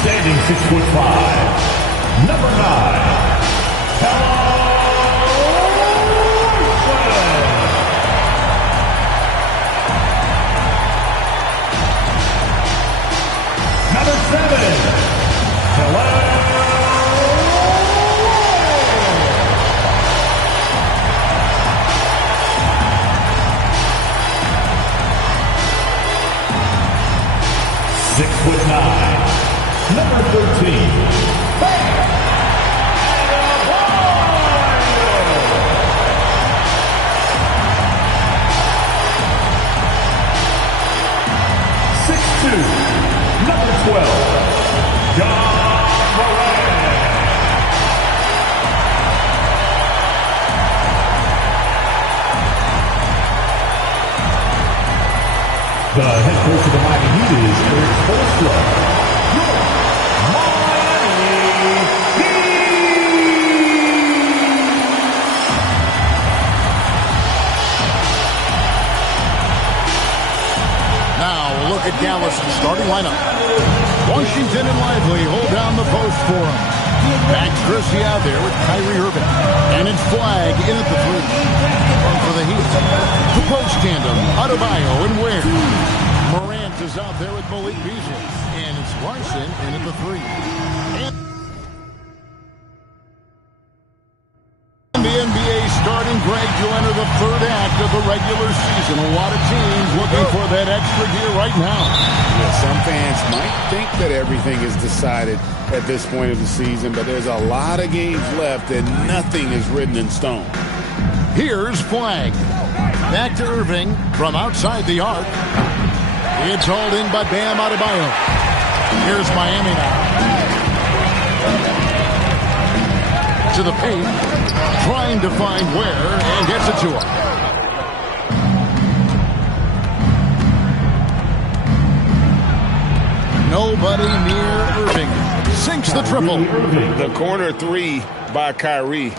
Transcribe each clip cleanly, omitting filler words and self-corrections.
Standing 6'5", number 9, Number 7, Number 13, Number 12, John Moran. The head coach of the Miami Heat is Erik Spoelstra. Look at Dallas' starting lineup. Washington and Lively hold down the post for him. Max Christie out there with Kyrie Irving. And it's Flagg in at the 3. For the Heat. The post tandem, Adebayo and Ware. Morant is out there with Malik Beasley. And it's Larson in at the 3. And the NBA starting, Greg, to enter the third act of the regular season. A lot of teams looking for that extra gear right now. Yeah, some fans might think that everything is decided at this point of the season, but there's a lot of games left and nothing is written in stone. Here's Flagg. Back to Irving from outside the arc. It's hauled in by Bam Adebayo. Here's Miami now. To the paint. Trying to find Ware and gets it to him. Nobody near Irving. Sinks the triple. The corner 3 by Kyrie.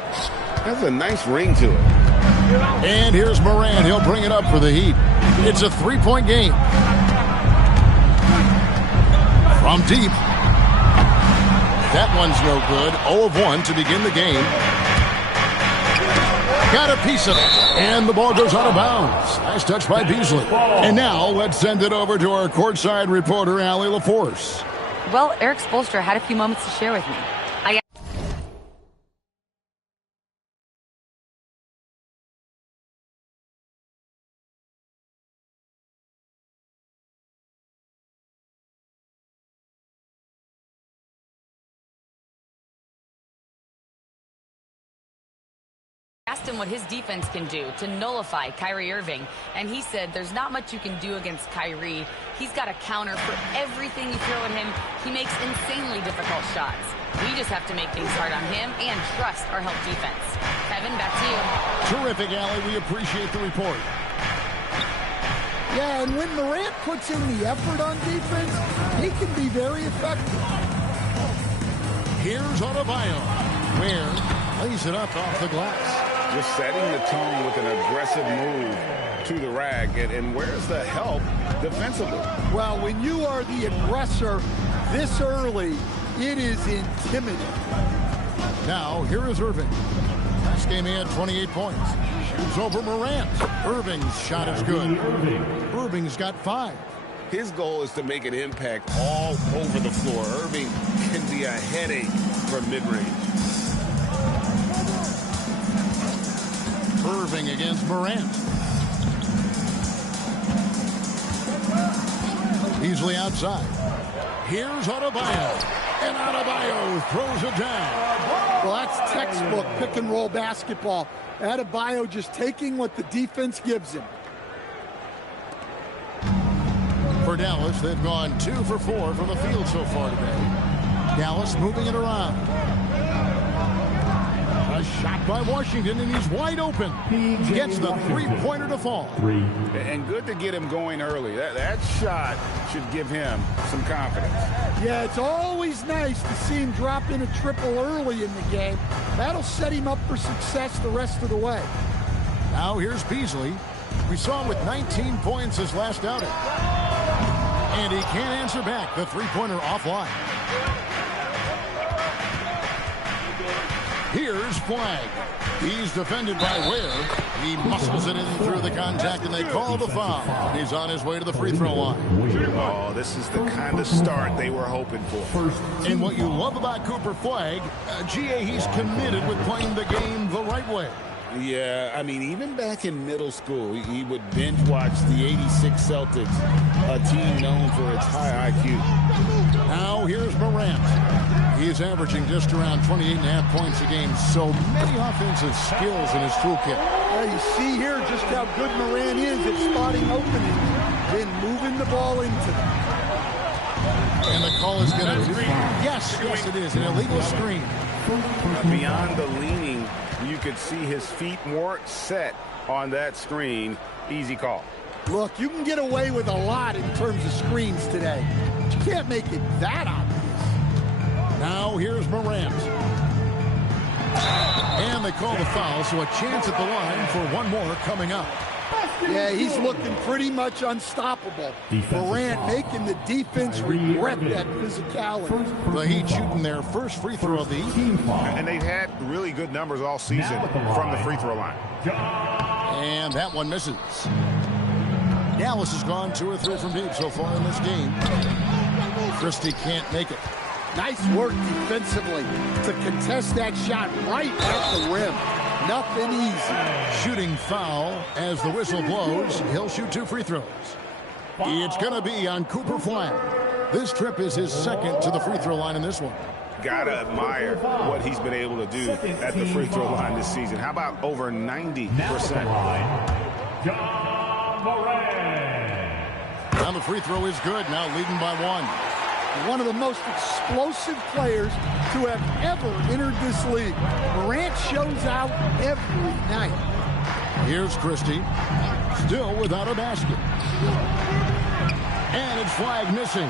Has a nice ring to it. And here's Morant. He'll bring it up for the Heat. It's a 3-point game. From deep. That one's no good. 0 of 1 to begin the game. Got a piece of it. And the ball goes out of bounds. Nice touch by Beasley. And now let's send it over to our courtside reporter, Allie LaForce. Well, Erik Spoelstra had a few moments to share with me. Asked him what his defense can do to nullify Kyrie Irving, and he said there's not much you can do against Kyrie. He's got a counter for everything you throw at him. He makes insanely difficult shots. We just have to make things hard on him and trust our help defense. Kevin, back to you. Terrific, Allie. We appreciate the report. Yeah, and when Morant puts in the effort on defense, he can be very effective. Here's Adebayo. Ware lays it up off the glass. just setting the tone with an aggressive move to the rack. And where's the help defensively? Well, when you are the aggressor this early, it is intimidating. Now, here is Irving. Last game he had 28 points. Shoots over Morant. Irving's shot is good. Irving's got 5. His goal is to make an impact all over the floor. Irving can be a headache from mid-range. Irving against Morant. Easily outside. Here's Adebayo. And Adebayo throws it down. Well, that's textbook pick-and-roll basketball. Adebayo just taking what the defense gives him. For Dallas, they've gone 2 for 4 from the field so far today. Dallas moving it around. A shot by Washington, and he's wide open. Gets the three-pointer to fall. And good to get him going early. That shot should give him some confidence. Yeah, it's always nice to see him drop in a triple early in the game. That'll set him up for success the rest of the way. Now here's Beasley. We saw him with 19 points his last outing. And he can't answer back. The three-pointer offline. Here's Flagg. He's defended by Ware. He muscles it in through the contact, and they call the foul. He's on his way to the free throw line. Oh, this is the kind of start they were hoping for. And what you love about Cooper Flagg, GA, he's committed with playing the game the right way. Yeah, I mean, even back in middle school, he would binge watch the '86 Celtics, a team known for its high IQ. Now here's Morant. He's averaging just around 28.5 points a game. So many offensive skills in his toolkit. Well, you see here just how good Morant is at spotting openings, then moving the ball into them. And the call is going to... Yes, it is. An illegal screen. Beyond the leaning, you could see his feet weren't set on that screen. Easy call. Look, you can get away with a lot in terms of screens today. But you can't make it that obvious. Now here's Morant. And they call the foul, so a chance at the line for one more coming up. Yeah, he's looking pretty much unstoppable. Morant making the defense regret that physicality. The Heat shooting their first free throw of the evening. And they've had really good numbers all season from the free throw line. And that one misses. Dallas has gone 2 or 3 from deep so far in this game. Christie can't make it. Nice work defensively to contest that shot right at the rim. Nothing easy. Shooting foul as the whistle blows. He'll shoot 2 free throws. It's going to be on Cooper Flagg. This trip is his second to the free throw line in this one. Gotta admire what he's been able to do at the free throw line this season. How about over 90%? Now the free throw is good. Now leading by 1. One of the most explosive players to have ever entered this league. Morant shows out every night. Here's Christie, still without a basket. And it's Flagg missing.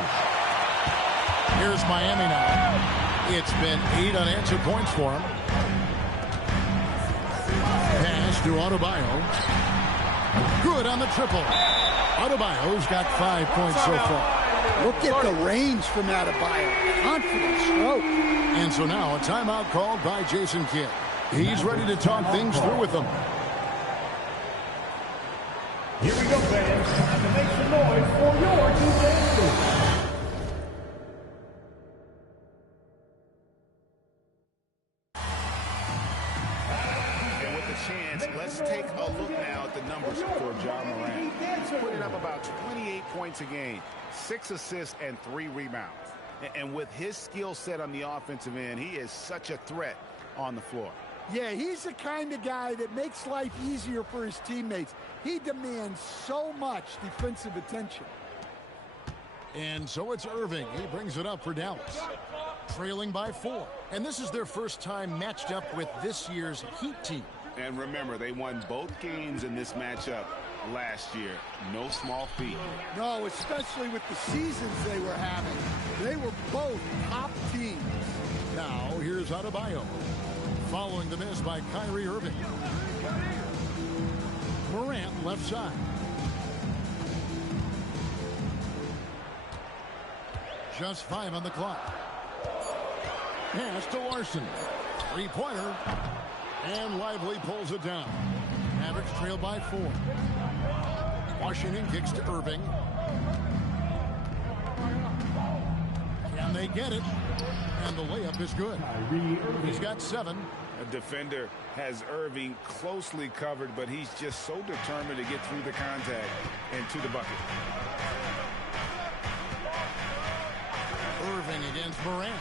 Here's Miami now. It's been 8 unanswered points for him. Pass to Adebayo. Good on the triple. Adebayo's got 5 points so far. Look at the range from Adebayo. Confident stroke. And so now a timeout called by Jason Kidd. He's ready to talk things through with them. Here we go, fans. Time to make some noise for your DJ. Let's take a look now at the numbers for Ja Morant. He's putting up about 28 points a game, 6 assists, and 3 rebounds. And with his skill set on the offensive end, he is such a threat on the floor. Yeah, he's the kind of guy that makes life easier for his teammates. He demands so much defensive attention. And so it's Irving. He brings it up for Dallas. Trailing by 4. And this is their first time matched up with this year's Heat team. And remember, they won both games in this matchup last year. No small feat. No, especially with the seasons they were having. They were both top teams. Now, here's Adebayo. following the miss by Kyrie Irving. Morant left side. Just 5 on the clock. Pass to Larson. Three-pointer. And Lively pulls it down. Mavericks trail by 4. Washington kicks to Irving. Can they get it? And the layup is good. He's got 7. A defender has Irving closely covered, but he's just so determined to get through the contact and to the bucket. Irving against Morant.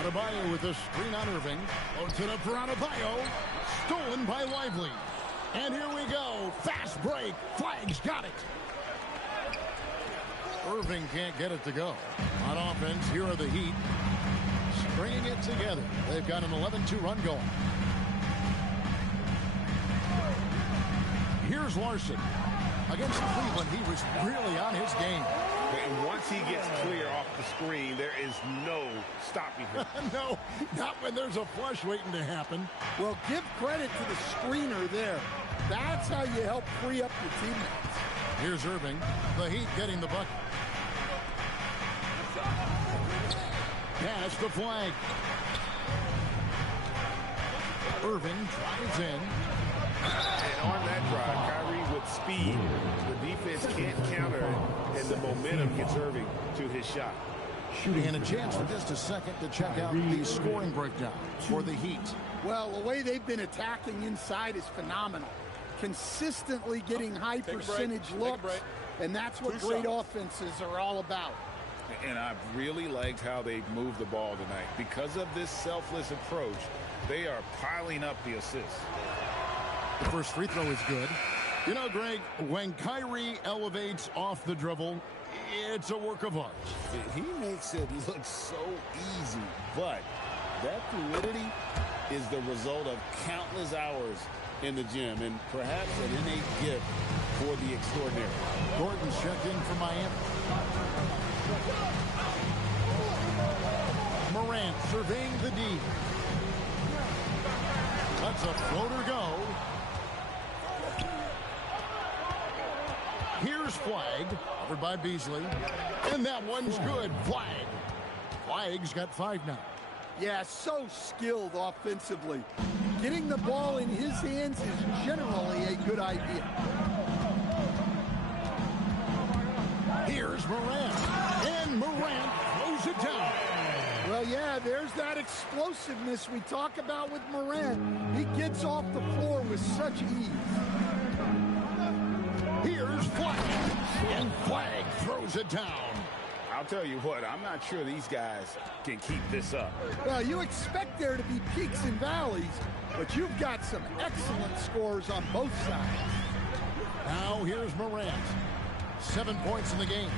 Adebayo with a screen on Irving. Loads it up for Adebayo. Stolen by Lively. And here we go. Fast break. Flag's got it. Irving can't get it to go. On offense, here are the Heat. Stringing it together. They've got an 11-2 run going. Here's Larson. Against Cleveland, he was really on his game. And once he gets clear off the screen, there is no stopping him. No, not when there's a flush waiting to happen. Well, give credit to the screener there. That's how you help free up your teammates. Here's Irving. The Heat getting the bucket. Pass the flag. Irving drives in. And on that drive, Kyrie with speed. The defense can't counter it, and the momentum gets Irving to his shot. And a chance for just a second to check out the scoring breakdown for the Heat. Well, the way they've been attacking inside is phenomenal. Consistently getting high percentage looks, and that's what great offenses are all about. And I've really liked how they've moved the ball tonight. Because of this selfless approach, they are piling up the assists. The first free throw is good. You know, Greg, when Kyrie elevates off the dribble, it's a work of art. He makes it look so easy, but that fluidity is the result of countless hours in the gym and perhaps an innate gift for the extraordinary. Gordon's checked in for Miami. Morant surveying the D. Lets a floater go. Here's Flag, covered by Beasley. And that one's good. Flag. Flag's got 5 now. Yeah, so skilled offensively. Getting the ball in his hands is generally a good idea. Here's Morant. And Morant throws it down. Well, yeah, there's that explosiveness we talk about with Morant. He gets off the floor with such ease. Here's Flag. And Flag throws it down. I'll tell you what, I'm not sure these guys can keep this up. Well, you expect there to be peaks and valleys, but you've got some excellent scores on both sides. Now here's Morant. 7 points in the game.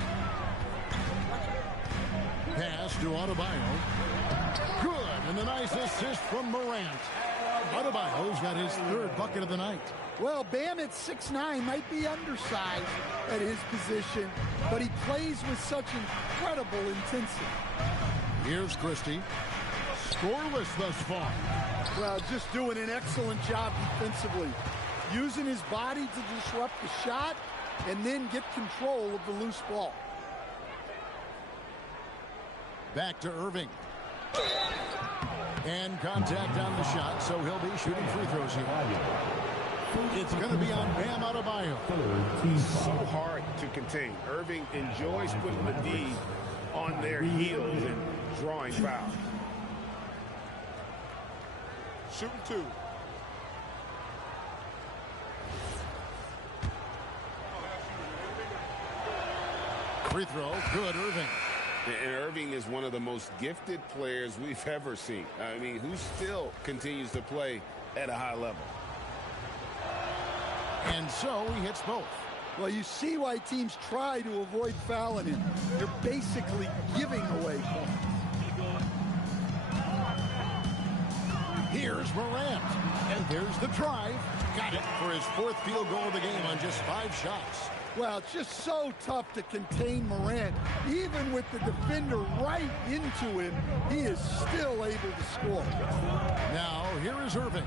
Pass to Adebayo. Good, and a nice assist from Morant. Adebayo's got his 3rd bucket of the night. Well, Bam at 6'9" might be undersized at his position, but he plays with such incredible intensity. Here's Christie. Scoreless thus far. Well, just doing an excellent job defensively. Using his body to disrupt the shot and then get control of the loose ball. Back to Irving. And contact on the shot, so he'll be shooting free throws here. It's going to be on Bam Adebayo. So hard to contain. Irving enjoys putting the D on their heels and drawing fouls. Shooting 2. Free throw, good, Irving. And Irving is one of the most gifted players we've ever seen. I mean, who still continues to play at a high level. And so he hits both. Well, you see why teams try to avoid fouling him. They're basically giving away points. Here's Morant. And there's the drive. Got it for his 4th field goal of the game on just 5 shots. Well, it's just so tough to contain Morant. Even with the defender right into him, he is still able to score. Now, here is Irving.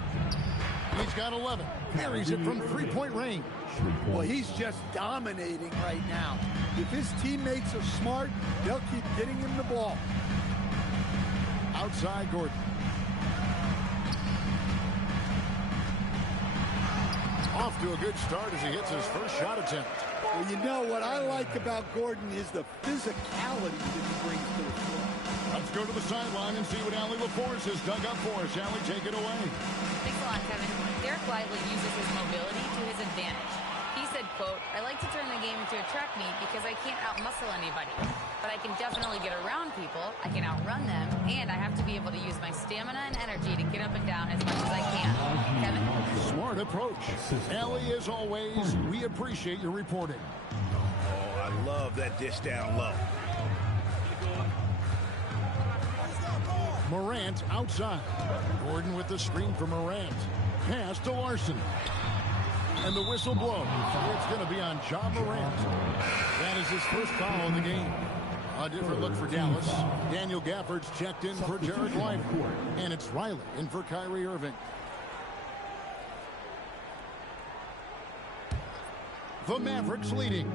He's got 11. Carries it from three-point range. Well, he's just dominating right now. If his teammates are smart, they'll keep getting him the ball. Outside Gordon. Off to a good start as he hits his first shot attempt. Well, you know what I like about Gordon is the physicality that he brings to the floor. Let's go to the sideline and see what Allie LaForce has dug up for us. Allie, take it away. Thanks a lot, Kevin. Derek Lively uses his mobility to his advantage. He said, quote, "I like to turn the game into a track meet because I can't outmuscle anybody. But I can definitely get around people, I can outrun them, and I have to be able to use my stamina and energy to get up and down as much as I can." Kevin? Smart approach. Allie, as always, we appreciate your reporting. Oh, I love that dish down low. Morant outside. Gordon with the screen for Morant. Pass to Larson. And the whistle blows. It's going to be on Ja Morant. That is his first foul in the game. A different look for Dallas. Daniel Gafford's checked in for Jared Lively. And it's Riley in for Kyrie Irving. The Mavericks leading.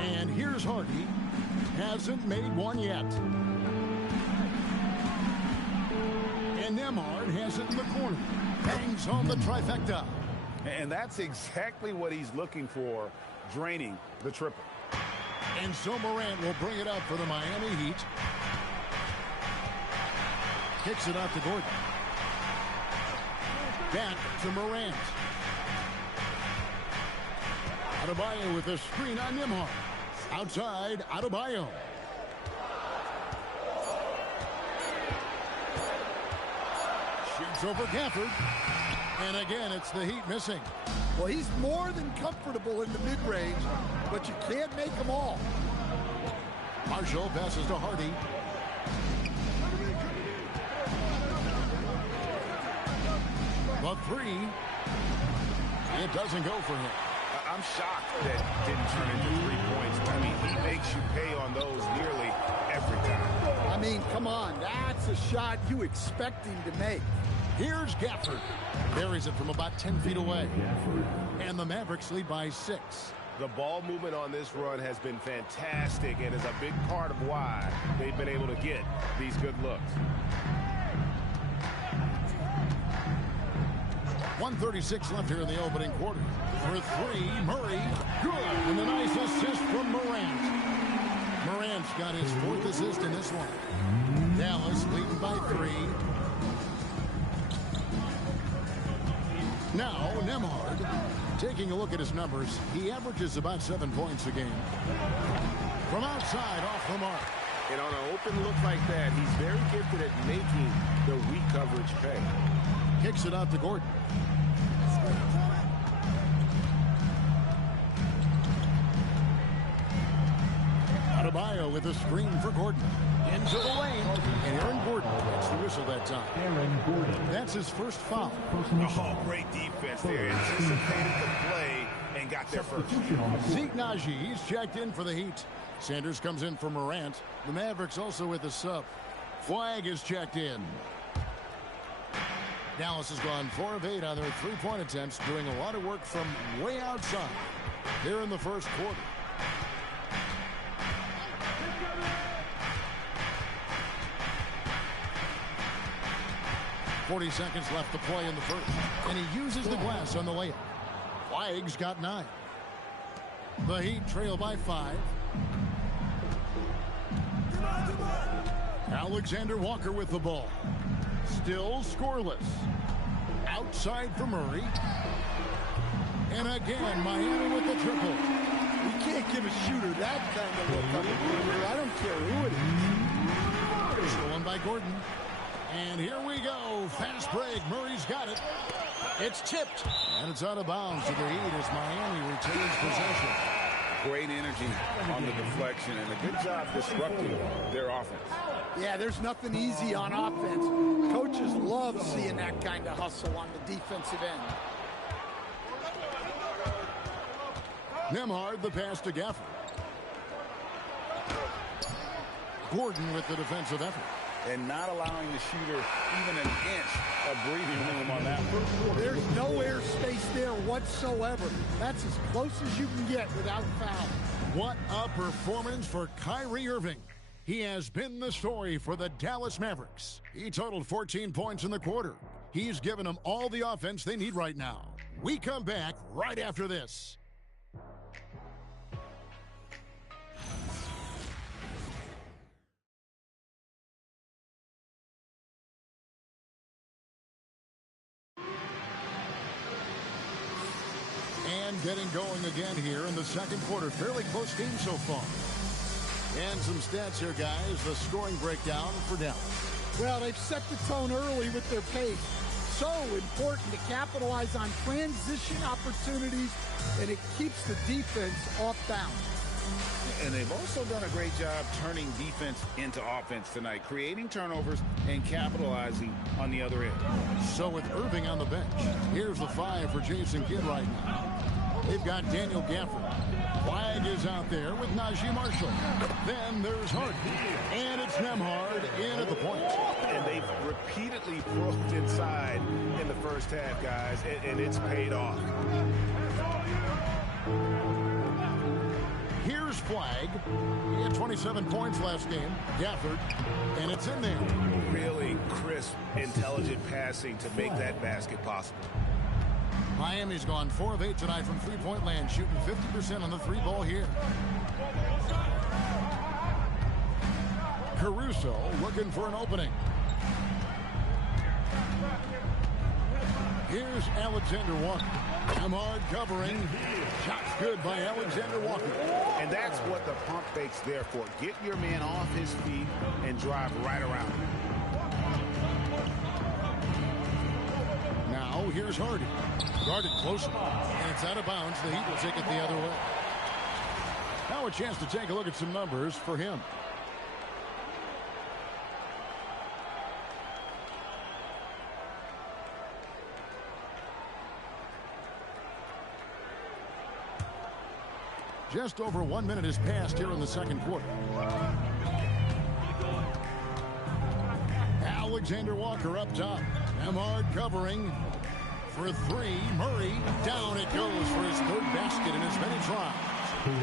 And here's Hardy. Hasn't made one yet. And Nembhard has it in the corner. Bangs home the trifecta. And that's exactly what he's looking for, draining the triple. And so Morant will bring it up for the Miami Heat. Kicks it out to Gordon. Back to Morant. Adebayo with a screen on Nembhard. Outside, Adebayo. Shoots over Gafford. And again, it's the Heat missing. Well, he's more than comfortable in the mid-range, but you can't make them all. Marshall passes to Hardy. The three. It doesn't go for him. I'm shocked that didn't turn into 3 points. I mean, he makes you pay on those nearly every time. I mean, come on. That's a shot you expect him to make. Here's Gafford. Buries it from about 10 feet away. And the Mavericks lead by 6. The ball movement on this run has been fantastic and is a big part of why they've been able to get these good looks. 1:36 left here in the opening quarter. For three, Murray, good. And a nice assist from Morant. Morant's got his 4th assist in this one. Dallas leading by 3. Now, Nembhard, taking a look at his numbers, he averages about 7 points a game. From outside, off the mark. And on an open look like that, he's very gifted at making the weak coverage pay. Kicks it out to Gordon. Adebayo with a screen for Gordon. Into the lane. And Aaron Gordon gets the whistle that time. Aaron Gordon. That's his first foul. Oh, great defense there. Anticipated the play and got there first. Zeke Naji, he's checked in for the Heat. Sanders comes in for Morant. The Mavericks also with a sub. Flag is checked in. Dallas has gone 4 of 8 on their 3-point attempts, doing a lot of work from way outside here in the first quarter. .40 seconds left to play in the first. And he uses the glass on the layup. Flag's got 9. The Heat trail by 5. Alexander Walker with the ball. Still scoreless. Outside for Murray. And again, Miami with the triple. You can't give a shooter that kind of look on the perimeter. I don't care who it is. Stolen by Gordon. And here we go. Fast break. Murray's got it. It's tipped. And it's out of bounds to the Heat as Miami retains possession. Great energy on the deflection and a good job disrupting their offense. Yeah, there's nothing easy on offense. Coaches love seeing that kind of hustle on the defensive end. Nembhard, the pass to Gafford. Gordon with the defensive effort. And not allowing the shooter even an inch of breathing room on that one. There's no air space there whatsoever. That's as close as you can get without foul. What a performance for Kyrie Irving. He has been the story for the Dallas Mavericks. He totaled 14 points in the quarter. He's given them all the offense they need right now. We come back right after this. And getting going again here in the second quarter. Fairly close game so far. And some stats here, guys. The scoring breakdown for Dallas. Well, they've set the tone early with their pace. So important to capitalize on transition opportunities, and it keeps the defense off balance. And they've also done a great job turning defense into offense tonight, creating turnovers and capitalizing on the other end. So with Irving on the bench, here's the 5 for Jason Kidd right now. They've got Daniel Gafford. Flag is out there with Najee Marshall. Then there's Harden. And it's Nembhard in at the point. And they've repeatedly broke inside in the first half, guys, and it's paid off. Here's Flag. He had 27 points last game. Gafford. And it's in there. Really crisp, intelligent passing to make that basket possible. Miami's gone 4 of 8 tonight from three-point land, shooting 50% on the 3-ball here. Caruso looking for an opening. Here's Alexander Walker. Nembhard covering. Shots good by Alexander Walker. And that's what the pump fake's there for. Get your man off his feet and drive right around him. Now here's Harden. Guarded closely. And it's out of bounds. The Heat will take it the other way. Now a chance to take a look at some numbers for him. Just over 1 minute has passed here in the second quarter. Alexander Walker up top. Nembhard covering for 3. Murray down it goes for his 3rd basket in as many tries.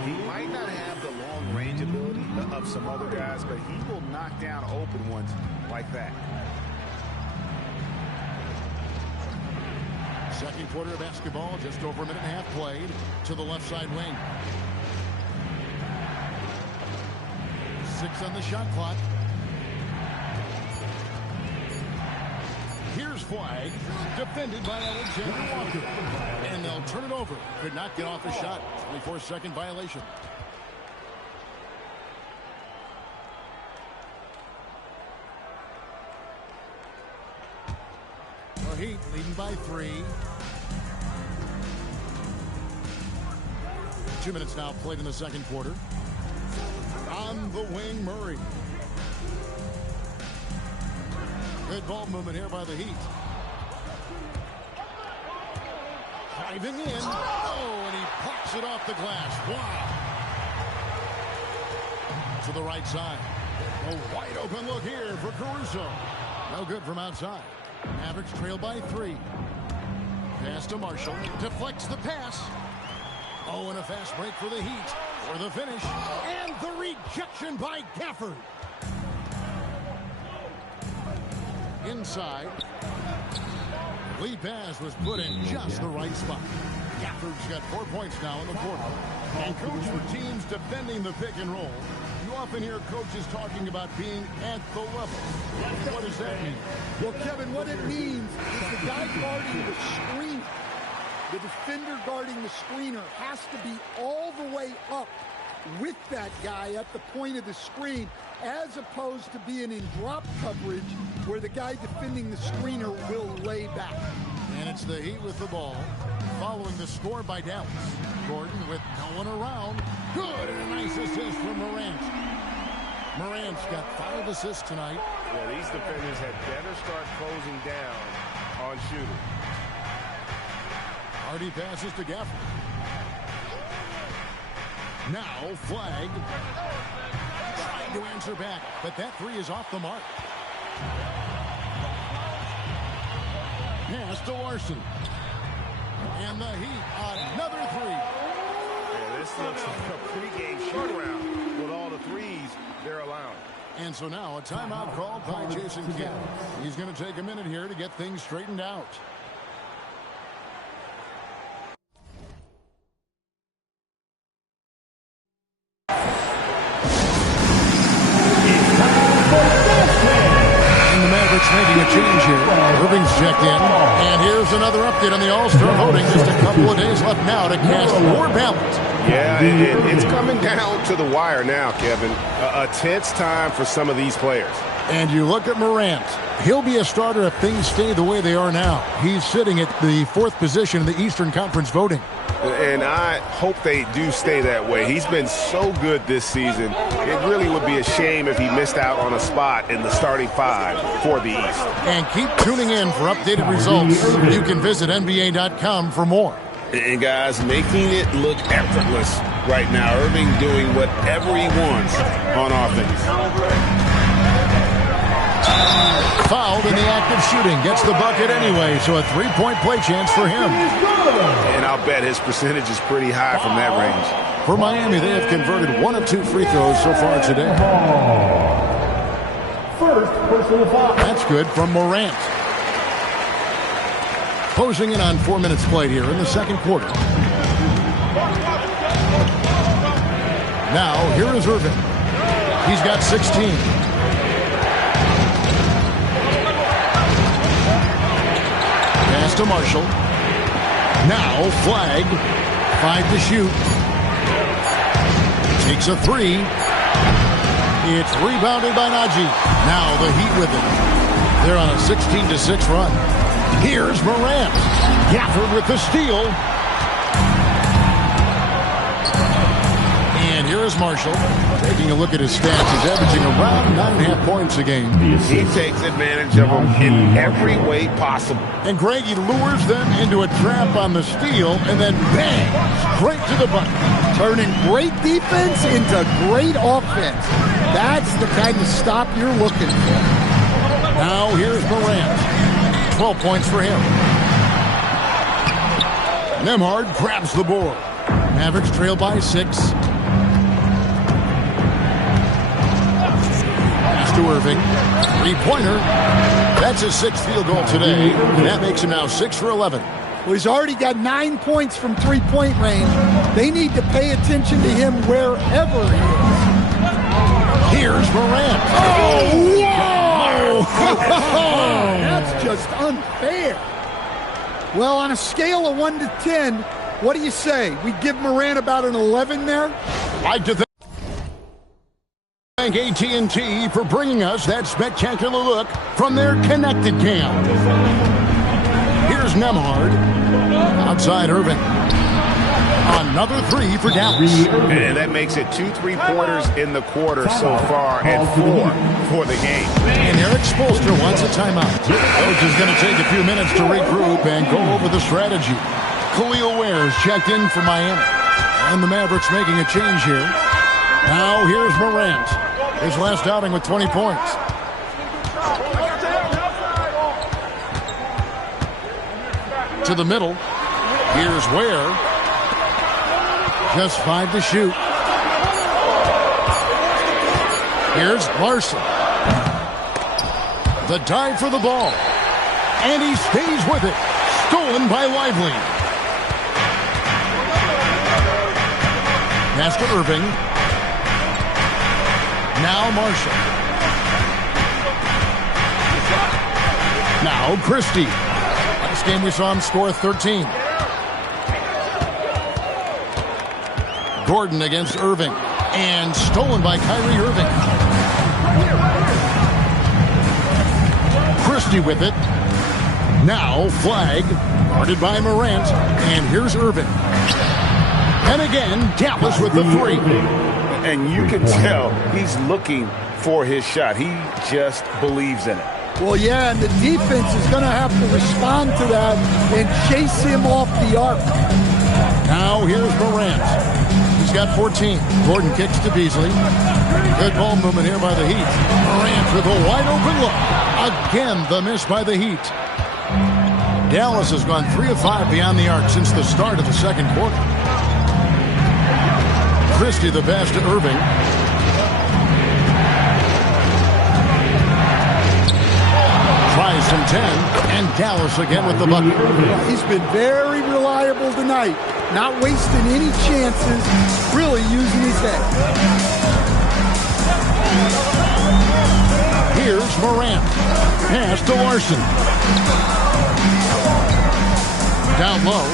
He might not have the long range ability of some other guys, but he will knock down open ones like that. Second quarter of basketball, just over a minute and a half played to the left side wing. 6 on the shot clock. Here's Flag, defended by Alexander Walker. And they'll turn it over. Could not get off the shot. 24-second violation. The Heat leading by 3. 2 minutes now played in the second quarter. On the wing, Murray. Good ball movement here by the Heat. Driving in. Oh, and he pops it off the glass. Wow. To the right side. A wide open look here for Caruso. No good from outside. Mavericks trail by 3. Pass to Marshall. Deflects the pass. Oh, and a fast break for the Heat. For the finish. And the rejection by Gafford. Inside. Lead pass was put in just the right spot. Gafford's got 4 points now in the quarter. And coach, for teams defending the pick and roll, you often hear coaches talking about being at the level. What does that mean? Well, Kevin, what it means is the guy guarding the screen, the defender guarding the screener, has to be all the way up with that guy at the point of the screen, as opposed to being in drop coverage where the guy defending the screener will lay back. And it's the Heat with the ball, following the score by Dallas. Gordon with no one around. Good, and a nice assist from Morant. Morant's got 5 assists tonight. Yeah, these defenders had better start closing down on shooting. Hardy passes to Gafford. Now Flag trying to answer back, but that three is off the mark. Pass to Larson. And the Heat, another three. Yeah, this looks like a pregame shoot-around with all the threes they're allowing. And so now a timeout called by Jason Kidd. He's going to take a minute here to get things straightened out. And the Mavericks making a change here. Irving's checked in. And here's another update on the All-Star voting. Just a couple of days left now to cast more ballots. Yeah, it's coming down to the wire now, Kevin. A tense time for some of these players. And you look at Morant. He'll be a starter if things stay the way they are now. He's sitting at the 4th position in the Eastern Conference voting. And I hope they do stay that way. He's been so good this season. It really would be a shame if he missed out on a spot in the starting 5 for the East. And keep tuning in for updated results. You can visit NBA.com for more. And guys, making it look effortless right now. Irving doing whatever he wants on offense. Fouled in the act of shooting. Gets the bucket anyway, so a 3-point play chance for him. And I'll bet his percentage is pretty high from that range. For Miami, they have converted 1 of 2 free throws so far today. First personal foul. That's good from Morant. Closing in on 4 minutes played here in the second quarter. Now, here is Irving. He's got 16. Pass to Marshall. Now, Flag. 5 to shoot. Takes a 3. It's rebounded by Najee. Now, the Heat with it. They're on a 16-6 run. Here's Morant. Gafford with the steal. And here's Marshall. Taking a look at his stats, he's averaging around 9.5 points a game. He takes advantage of them in every way possible. And Greg, he lures them into a trap on the steal, and then bang, straight to the bucket. Turning great defense into great offense. That's the kind of stop you're looking for. Now here's Morant. 12 points for him. Nembhard grabs the board. Mavericks trail by 6. Pass to Irving. 3-pointer. That's his 6th field goal today. And that makes him now 6 for 11. Well, he's already got 9 points from 3-point range. They need to pay attention to him wherever he is. Here's Morant. Oh, whoa! That's just unfair. Well, on a scale of 1 to 10, what do you say? We give Morant about an 11 there? Like to thank AT&T for bringing us that spectacular look from their connected cam. Here's Nembhard. Outside Irving. Another 3 for Dallas. And that makes it 2 3-pointers in the quarter so far and 4 for the game. And Eric Spoelstra wants a timeout. Coach is going to take a few minutes to regroup and go over the strategy. Khalil Ware is checked in for Miami. And the Mavericks making a change here. Now here's Morant. His last outing with 20 points. To the middle. Here's Ware. Just 5 to shoot. Here's Larson. The dive for the ball. And he stays with it. Stolen by Lively. Pass to Irving. Now Marshall. Now Christie. Last game we saw him score 13. Gordon against Irving. And stolen by Kyrie Irving. Christie with it. Now Flag. Guarded by Morant. And here's Irving. And again, Dallas with the 3. And you can tell he's looking for his shot. He just believes in it. Well, yeah, and the defense is going to have to respond to that and chase him off the arc. Now here's Morant. He's got 14. Gordon kicks to Beasley. Good ball movement here by the Heat. Morant with a wide open look. Again, the miss by the Heat. Dallas has gone 3 of 5 beyond the arc since the start of the second quarter. Christie the pass to Irving. Tries from 10, and Dallas again with the bucket. He's been very reliable tonight. Not wasting any chances, really using his head. Here's Morant. Pass to Larson. Down low.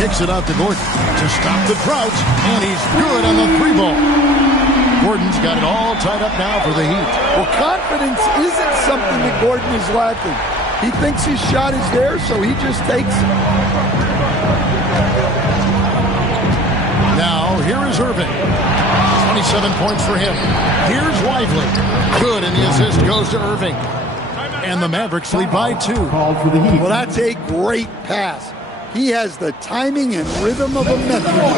Kicks it out to Gordon to stop the drought, and he's good on the 3-ball. Gordon's got it all tied up now for the Heat. Well, confidence isn't something that Gordon is lacking. He thinks his shot is there, so he just takes it. Now, here is Irving. 27 points for him. Here's Lively. Good, and the assist goes to Irving. And the Mavericks lead by 2. Well, that's a great pass. He has the timing and rhythm of a metronome.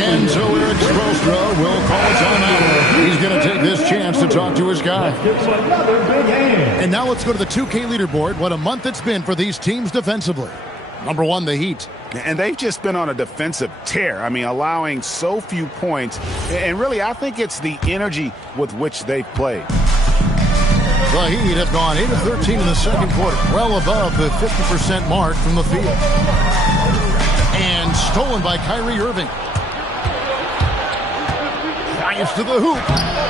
And so Eric Spoelstra will call a timeout. He's going to take this chance to talk to his guy. And now let's go to the 2K leaderboard. What a month it's been for these teams defensively. Number 1, the Heat. And they've just been on a defensive tear. I mean, allowing so few points. And really, I think it's the energy with which they've played. The Heat have gone 8 of 13 in the second quarter, well above the 50% mark from the field. And stolen by Kyrie Irving. Drives to the hoop,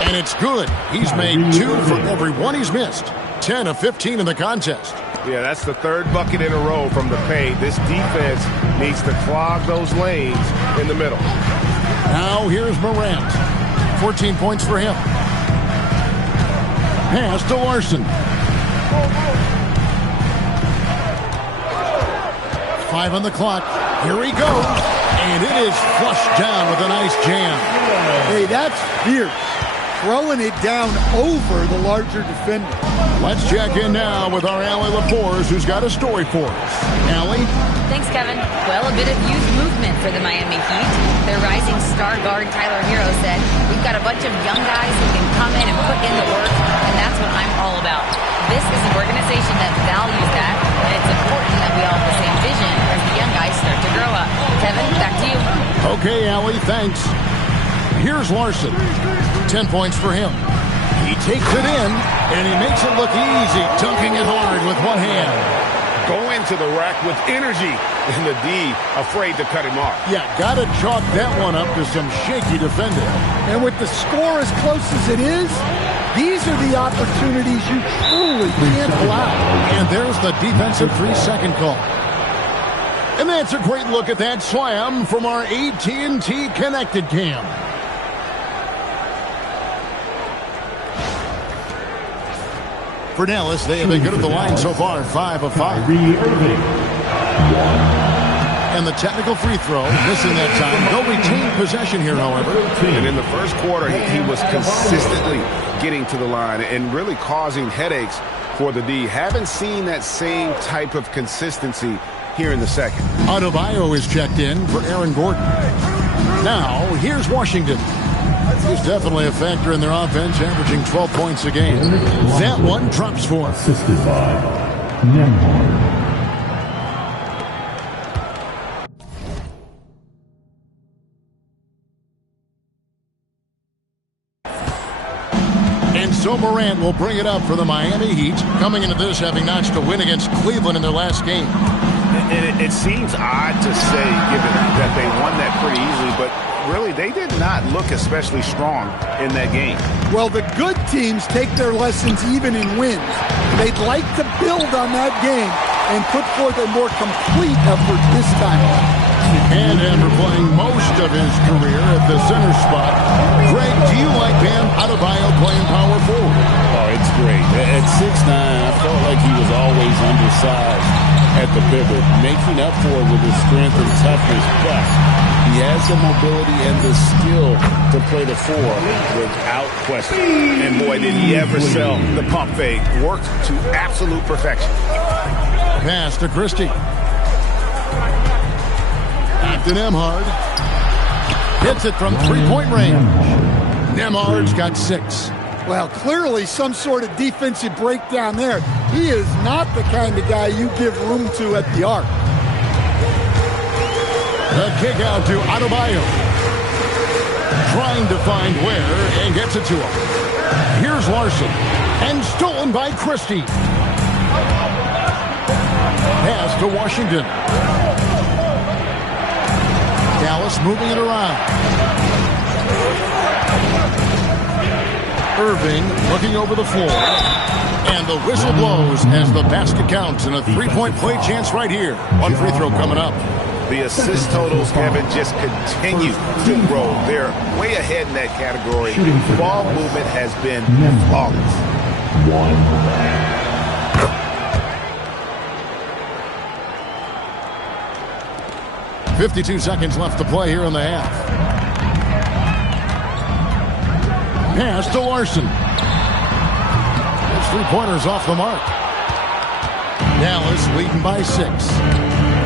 and it's good. He's made 2 for every one he's missed. 10 of 15 in the contest. Yeah, that's the 3rd bucket in a row from the paint. This defense needs to clog those lanes in the middle. Now here's Morant. 14 points for him. Pass to Larson. 5 on the clock. Here he goes. And it is flushed down with a nice jam. Hey, that's fierce. Throwing it down over the larger defender. Let's check in now with our Allie Laforce, who's got a story for us. Allie? Thanks, Kevin. Well, a bit of youth movement for the Miami Heat. Their rising star guard, Tyler Hero, said, "We've got a bunch of young guys who can come in and put in the work, and that's what I'm all about." This is an organization that values that, and it's important that we all have the same vision as the young guys start to grow up. Kevin, back to you. Okay, Allie, thanks. Here's Larson. 10 points for him. He takes it in, and he makes it look easy, dunking it hard with one hand. Go into the rack with energy, and the D afraid to cut him off. Yeah, got to chalk that one up to some shaky defending. And with the score as close as it is, these are the opportunities you truly can't allow. And there's the defensive 3-second call. And that's a great look at that slam from our AT&T Connected Cam. For Dallas, they have been good at the line so far, 5 of 5. And the technical free throw, missing that time. They'll retain possession here, however. And in the first quarter, he was consistently getting to the line and really causing headaches for the D. Haven't seen that same type of consistency here in the second. Adebayo is checked in for Aaron Gordon. Now, here's Washington. He's definitely a factor in their offense, averaging 12 points a game. That one drops for him. Assisted by Nembhard. And so Morant will bring it up for the Miami Heat, coming into this having notched a win against Cleveland in their last game. And it seems odd to say, given that they won that pretty easily, but really, they did not look especially strong in that game. Well, the good teams take their lessons even in wins. They'd like to build on that game and put forth a more complete effort this time. And after playing most of his career at the center spot, Greg, do you like Bam Adebayo playing power forward? Oh, it's great. At 6'9", I felt like he was always undersized at the pivot, making up for it with his strength and toughness, but he has the mobility and the skill to play the 4 without question. And boy, did he ever sell the pump fake. Worked to absolute perfection. Pass to Christie. Back to Nembhard. Hits it from three-point range. Nembhard's got 6. Well, clearly some sort of defensive breakdown there. He is not the kind of guy you give room to at the arc. The kick out to Adebayo. Trying to find Ware and gets it to him. Here's Larson. And stolen by Christie. Pass to Washington. Dallas moving it around. Irving looking over the floor. And the whistle blows as the basket counts and a three-point play chance right here. One free throw coming up. The assist totals, Kevin, just continue to grow. They're way ahead in that category. Ball movement has been flawless. 52 seconds left to play here in the half. Pass to Larson. His three-pointer's off the mark. Dallas leading by 6.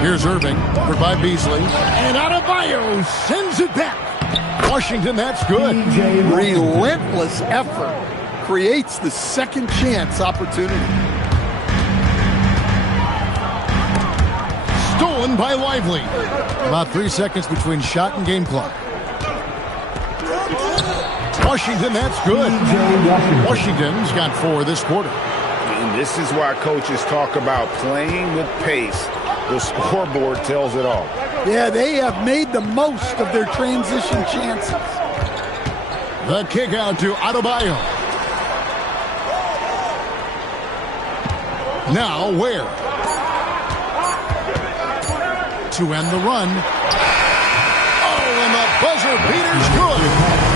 Here's Irving, covered by Beasley. And Adebayo sends it back. Washington, that's good. Relentless effort creates the second chance opportunity. Stolen by Lively. About 3 seconds between shot and game clock. Washington, that's good. Washington's got 4 this quarter. And this is why coaches talk about playing with pace. The scoreboard tells it all. Yeah, they have made the most of their transition chances. The kick out to Adebayo. Now Ware. To end the run. Oh, and the buzzer beater's good.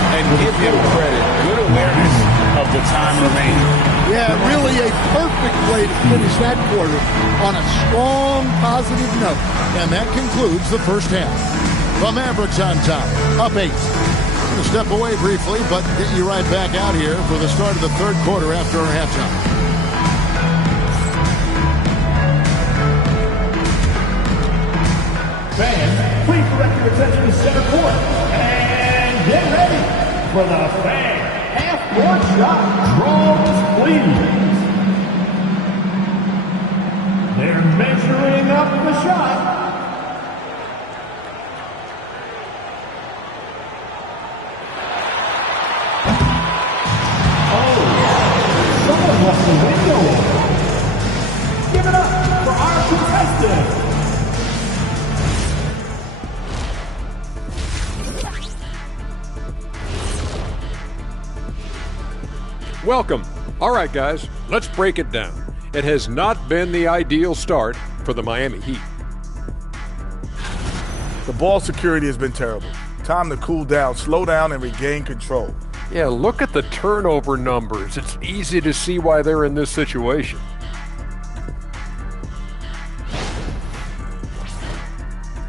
And give him credit. Good awareness of the time remaining. Yeah, really a perfect way to finish that quarter on a strong, positive note. And that concludes the first half. The Mavericks on top, up 8. Going to step away briefly, but get you right back out here for the start of the third quarter after our halftime. Fans, please direct your attention to center court. And get ready for the fan half-court shot. Draws, please. They're measuring up the shot. Oh, someone left the window open. Give it up for our contestant. Welcome. All right, guys, let's break it down. It has not been the ideal start for the Miami Heat. The ball security has been terrible. Time to cool down, slow down, and regain control. Yeah, look at the turnover numbers. It's easy to see why they're in this situation.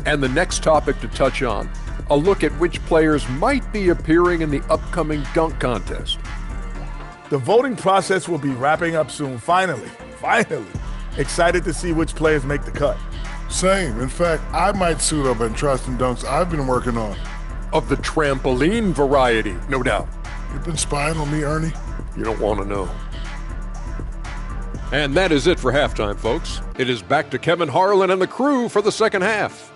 And the next topic to touch on, a look at which players might be appearing in the upcoming dunk contest. The voting process will be wrapping up soon. Finally. Excited to see which players make the cut. Same. In fact, I might suit up and try some dunks I've been working on. Of the trampoline variety, no doubt. You've been spying on me, Ernie? You don't want to know. And that is it for halftime, folks. It is back to Kevin Harlan and the crew for the second half.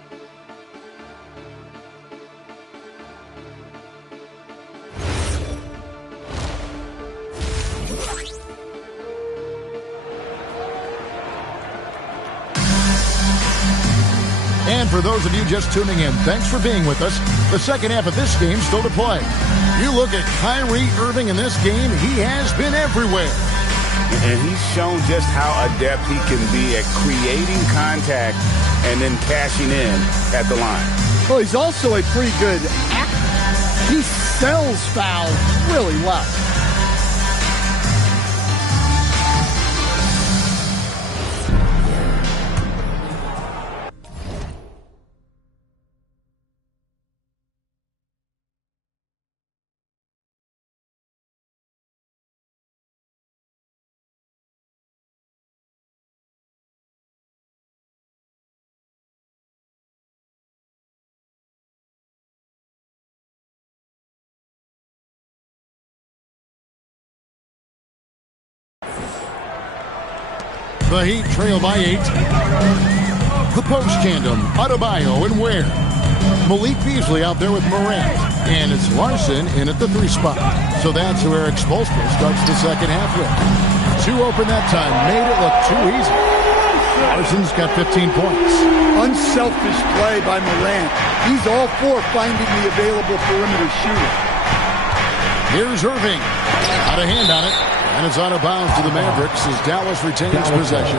And for those of you just tuning in, thanks for being with us. The second half of this game still to play. You look at Kyrie Irving in this game, he has been everywhere. And he's shown just how adept he can be at creating contact and then cashing in at the line. Well, he's also a pretty good actor. He sells fouls really well. The Heat trail by 8. The post tandem, Adebayo and Ware. Malik Beasley out there with Morant. And it's Larson in at the 3 spot. So that's who Eric Spoelstra starts the second half with. 2 open that time. Made it look too easy. Larson's got 15 points. Unselfish play by Morant. He's all for finding the available perimeter shooter. Here's Irving. Got a hand on it. And it's out of bounds to the Mavericks as Dallas retains possession.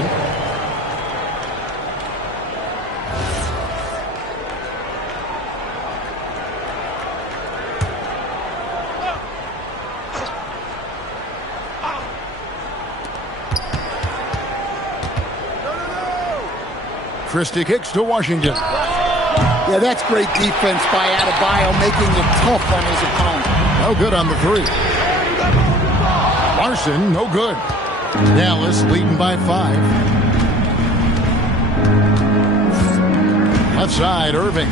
Christie kicks to Washington. Yeah, that's great defense by Adebayo, making it tough on his opponent. No good on the 3. Larson, no good. Dallas leading by 5. Left side, Irving.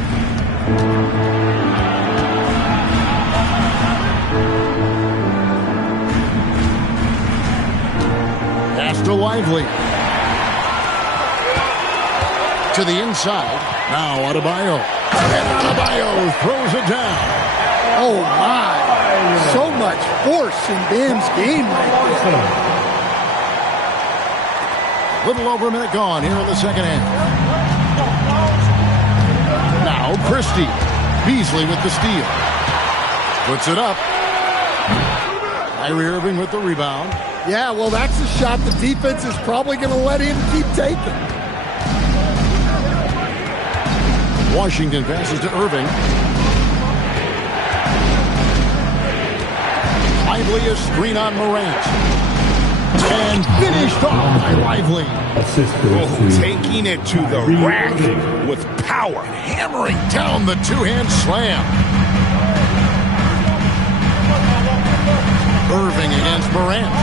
Pass to Lively. To the inside. Now Adebayo. And Adebayo throws it down. Oh, my. So much force in Bam's game right there. Little over a minute gone here in the second half. Now Christie. Beasley with the steal. Puts it up. Kyrie Irving with the rebound. Yeah, well, that's a shot the defense is probably going to let him keep taking. Washington passes to Irving. Lively a screen on Morant. And finished off by Lively. Taking it to the rack with power. Hammering down the 2-hand slam. Irving against Morant.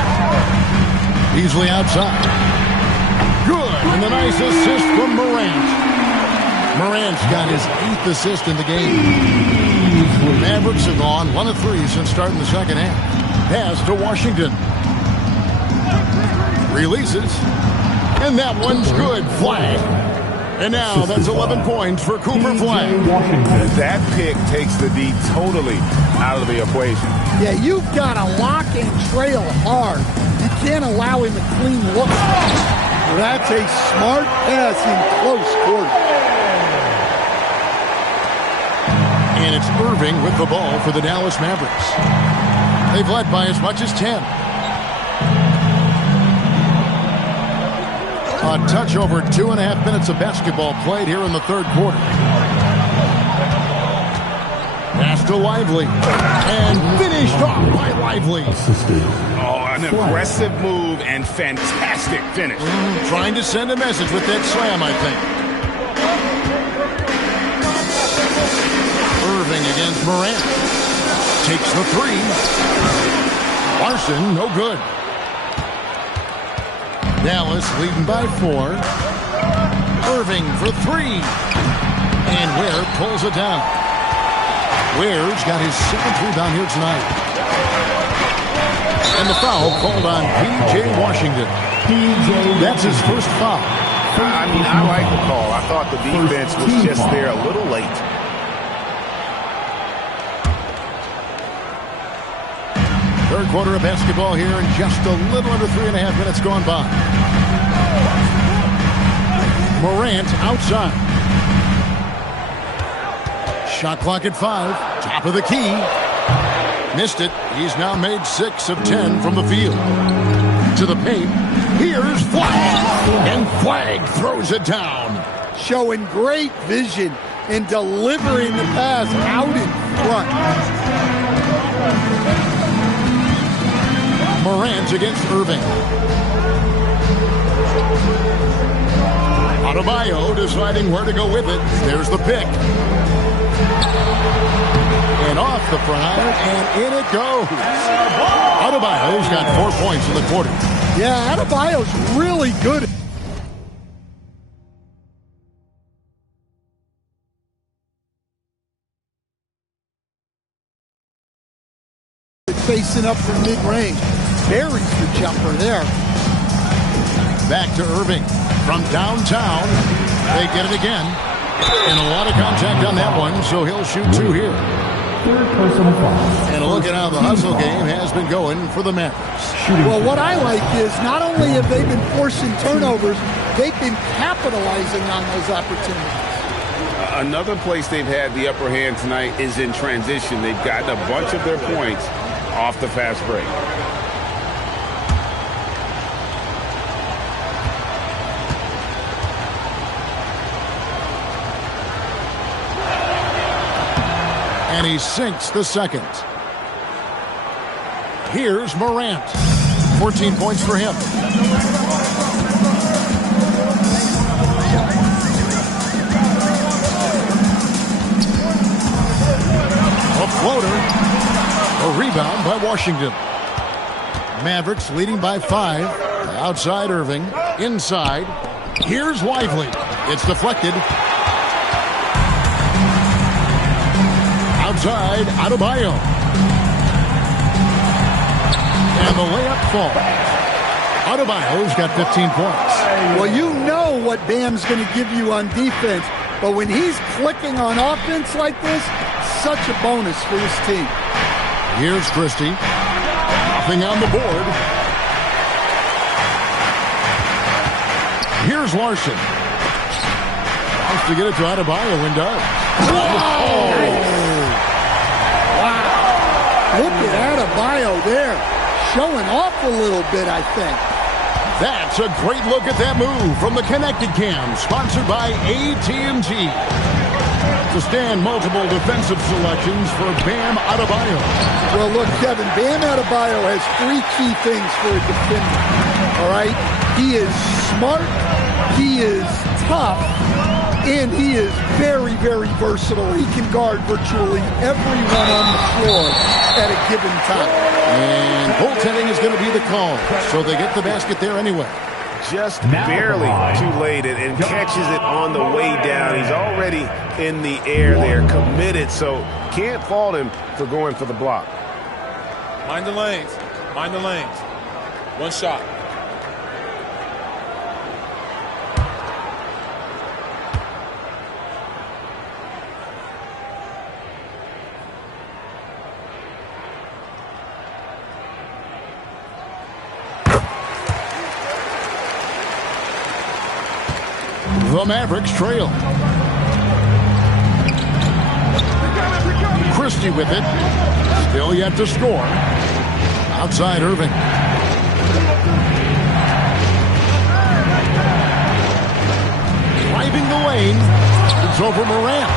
Beasley outside. Good. And the nice assist from Morant. Morant's got his 8th assist in the game. Mavericks have gone 1 of 3 since starting the second half. Pass to Washington. Releases. And that one's good. Flag. And now that's 11 points for Cooper Flag. That pick takes the D totally out of the equation. Yeah, you've got to lock and trail hard. You can't allow him a clean look. That's a smart pass in close quarter. And it's Irving with the ball for the Dallas Mavericks. They've led by as much as 10. A touch over 2.5 minutes of basketball played here in the third quarter. Pass to Lively. And finished off by Lively. Oh, an aggressive move and fantastic finish. Trying to send a message with that slam, I think. Irving against Morant. Takes the 3. Larson, no good. Dallas leading by 4. Irving for 3. And Ware pulls it down. Ware's got his 7th rebound here tonight. And the foul called on P.J. Washington. That's his first foul. I mean, I like the call. I thought the defense was just there a little late. Third quarter of basketball here and just a little under 3.5 minutes gone by. Morant outside. Shot clock at 5. Top of the key. Missed it. He's now made 6 of 10 from the field. To the paint. Here's Flag. And Flag throws it down. Showing great vision and delivering the pass out in front. Morant against Irving. Adebayo deciding where to go with it. There's the pick. And off the front iron, and in it goes. Adebayo's got 4 points in the quarter. Yeah, Adebayo's really good. Facing up from mid-range. Buries the jumper there. Back to Irving. From downtown, they get it again. And a lot of contact on that one, so he'll shoot 2 here. Third personal foul. And look at how the hustle game has been going for the Mavericks. Well, what I like is not only have they been forcing turnovers, they've been capitalizing on those opportunities. Another place they've had the upper hand tonight is in transition. They've gotten a bunch of their points off the fast break. And he sinks the second. Here's Morant. 14 points for him. A floater. A rebound by Washington. Mavericks leading by 5. Outside Irving. Inside. Here's Lively. It's deflected. Outside, Adebayo. And the layup falls. Adebayo's got 15 points. Well, you know what Bam's going to give you on defense, but when he's clicking on offense like this, such a bonus for his team. Here's Christie. Nothing on the board. Here's Larson. Wants to get it to Adebayo and does. Look at Adebayo there, showing off a little bit, I think. That's a great look at that move from the Connected Cam, sponsored by AT&T. To stand multiple defensive selections for Bam Adebayo. Well, look, Kevin, Bam Adebayo has 3 key things for a defender, all right? He is smart, he is tough, and he is very, very versatile. He can guard virtually everyone on the floor at a given time. And goaltending is going to be the call, so they get the basket there anyway. Just barely too late and catches it on the way down. He's already in the air there, committed, so can't fault him for going for the block. Mind the lanes. Mind the lanes. One shot. The Mavericks trail. Christie with it. Still yet to score. Outside Irving. Driving the lane. It's over Morant.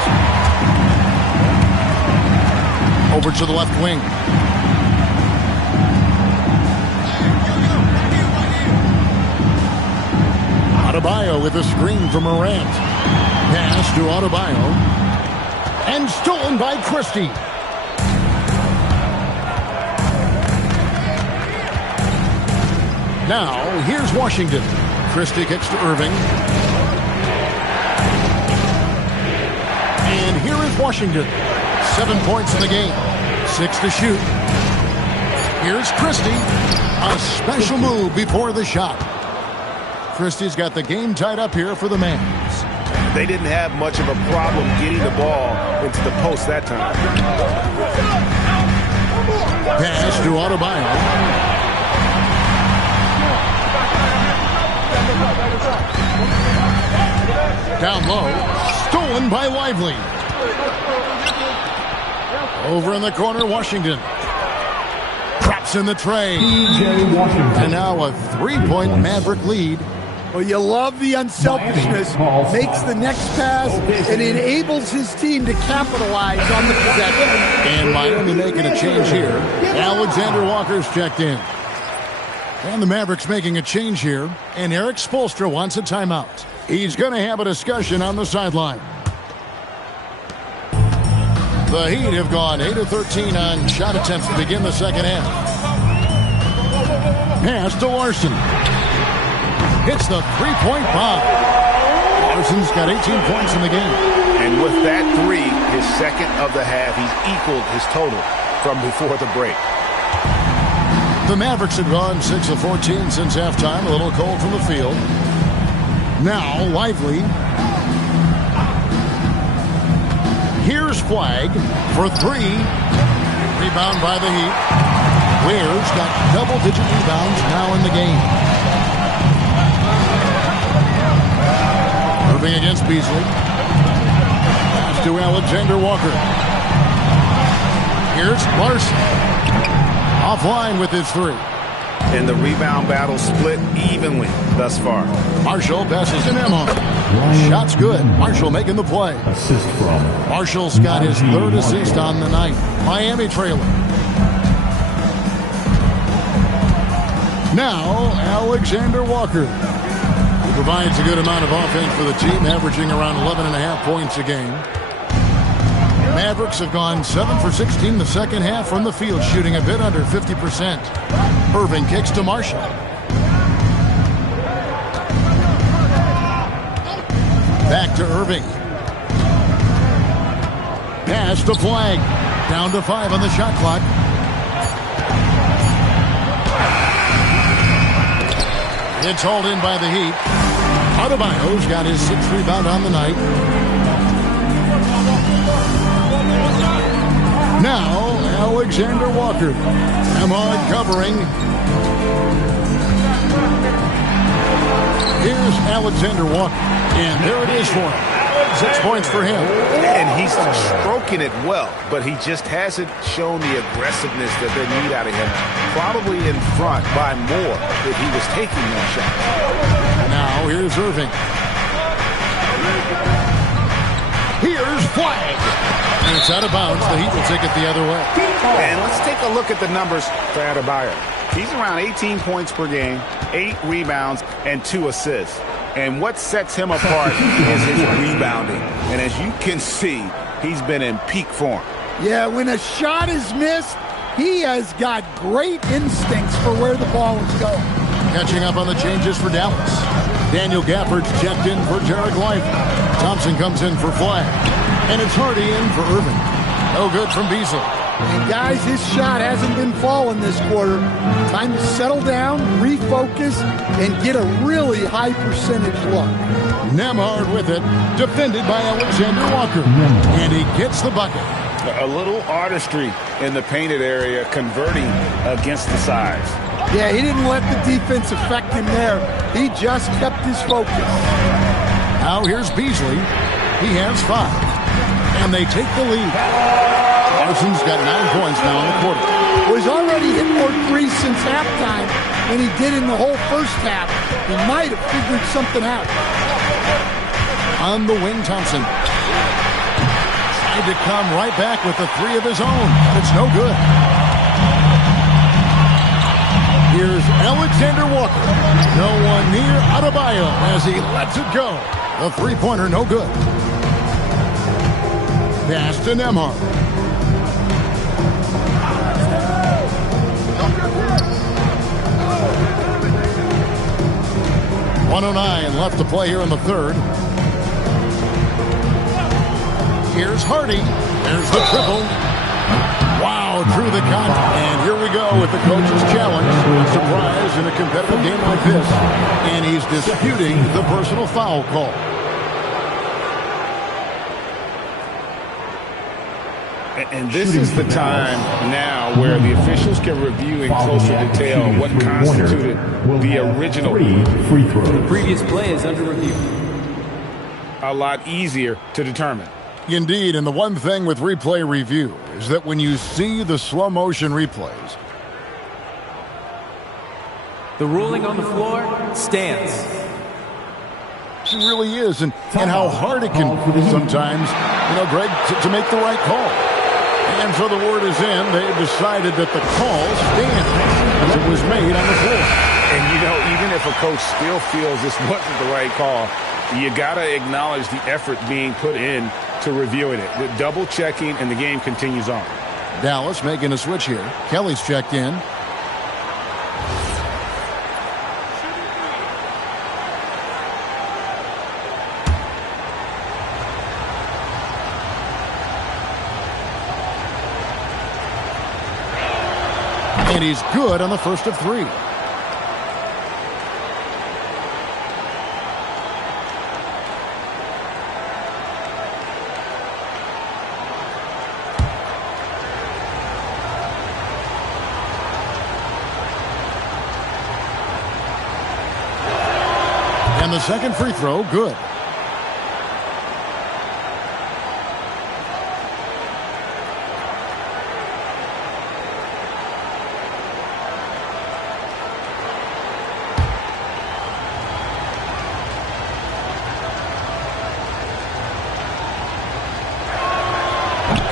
Over to the left wing. Adebayo with a screen from Morant. Pass to Adebayo. And stolen by Christie. Now, here's Washington. Christie kicks to Irving. And here is Washington. 7 points in the game. 6 to shoot. Here's Christie. A special move before the shot. Christie's got the game tied up here for the Mavs. They didn't have much of a problem getting the ball into the post that time. Pass to Adebayo. Down low. Stolen by Lively. Over in the corner, Washington. Traps in the tray. P.J. Washington. And now a 3-point Maverick lead. Well, you love the unselfishness. Makes the next pass and enables his team to capitalize on the possession. And Miami making a change here. Alexander Walker's checked in. And the Mavericks making a change here. And Eric Spoelstra wants a timeout. He's going to have a discussion on the sideline. The Heat have gone 8 of 13 on shot attempts to begin the second half. Pass to Larson. Hits the three-point bomb. Larson's got 18 points in the game. And with that 3, his second of the half, he's equaled his total from before the break. The Mavericks have gone 6 of 14 since halftime. A little cold from the field. Now, Lively. Here's Flag for 3. Rebound by the Heat. Ware's got double-digit rebounds now in the game. Irving against Beasley. Pass to Alexander Walker. Here's Larson. Offline with his 3. And the rebound battle split evenly thus far. Marshall passes to Nembhard. Shot's good. Marshall making the play. Assist from Marshall's got his 3rd assist on the night. Miami trailing. Now, Alexander Walker. He provides a good amount of offense for the team, averaging around 11.5 points a game. Mavericks have gone 7 for 16 the second half from the field, shooting a bit under 50%. Irving kicks to Marshall. Back to Irving. Pass to Flag. Down to 5 on the shot clock. It's hauled in by the Heat. Adebayo's got his 6th rebound on the night. Now, Alexander Walker. Nembhard covering. Here's Alexander Walker. And there it is for him. 6 points for him. And he's stroking it well, but he just hasn't shown the aggressiveness that they need out of him. Probably in front by more if he was taking that shot. Now, here's Irving. Here's Flag. And it's out of bounds. The Heat will take it the other way. And let's take a look at the numbers for Adebayo. He's around 18 points per game, 8 rebounds, and 2 assists. And what sets him apart is his rebounding. And as you can see, he's been in peak form. Yeah, when a shot is missed, he has got great instincts for where the ball is going. Catching up on the changes for Dallas. Daniel Gafford's checked in for Jarrett Lively. Thompson comes in for Flag. And it's Hardy in for Irving. No good from Beasley. And guys, his shot hasn't been falling this quarter. Time to settle down, refocus, and get a really high percentage look. Nembhard with it, defended by Alexander Walker. And he gets the bucket. A little artistry in the painted area, converting against the size. Yeah, he didn't let the defense affect him there. He just kept his focus. Now here's Beasley. He has 5. And they take the lead. Larson's got 9 points now in the quarter. Well, he's already hit more threes since halftime than he did in the whole first half. He might have figured something out. On the wing, Thompson. Tried to come right back with the 3 of his own. It's no good. Here's Alexander Walker. No one near Adebayo as he lets it go. The 3-pointer no good. Pass to Nembhard. .109 left to play here in the third. Here's Hardy. There's the triple. Wow, through the contact. And here we go with the coach's challenge. A surprise in a competitive game like this. And he's disputing the personal foul call. And this is the time now where the officials can review in closer detail what constituted the original free throw. The previous play is under review. A lot easier to determine. Indeed, and the one thing with replay review is that when you see the slow motion replays, the ruling on the floor stands. It really is, and how hard it can sometimes, Greg, to make the right call. And so the word is in. They've decided that the call stands as it was made on the floor. And, even if a coach still feels this wasn't the right call, you got to acknowledge the effort being put in to reviewing it. The double checking, and the game continues on. Dallas making a switch here. Kelly's checked in. And he's good on the first of 3. And the second free throw, good.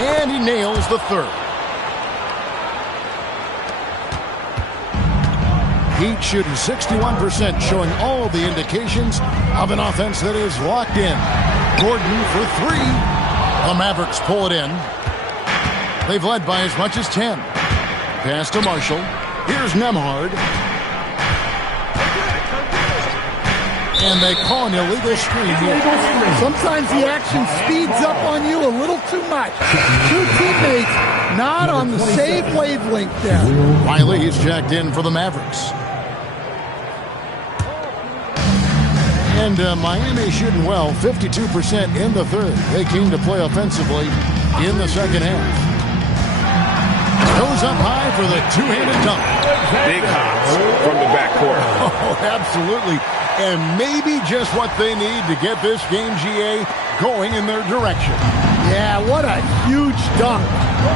And he nails the third. Heat shooting 61%, showing all the indications of an offense that is locked in. Gordon for 3. The Mavericks pull it in. They've led by as much as 10. Pass to Marshall. Here's Nembhard. And they call an illegal screen here. Sometimes the action speeds up on you a little too much. 2 teammates not on the same wavelength there. Riley is jacked in for the Mavericks. And Miami shooting well, 52% in the third. They came to play offensively in the second half. Goes up high for the two-handed dunk. Big hops from the backcourt. Oh, absolutely. And maybe just what they need to get this game, GA, going in their direction. Yeah, what a huge dunk.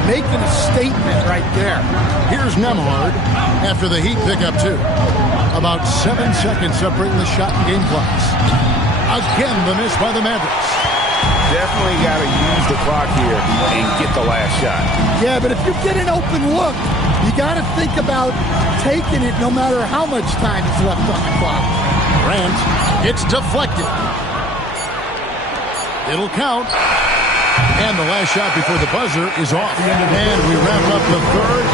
Making a statement right there. Here's Nembhard after the Heat pick up 2. About 7 seconds separating the shot and game clocks. Again, the miss by the Mavericks. Definitely got to use the clock here and get the last shot. Yeah, but if you get an open look, you got to think about taking it no matter how much time is left on the clock. Grant, it's deflected. It'll count. And the last shot before the buzzer is off. And we wrap up the third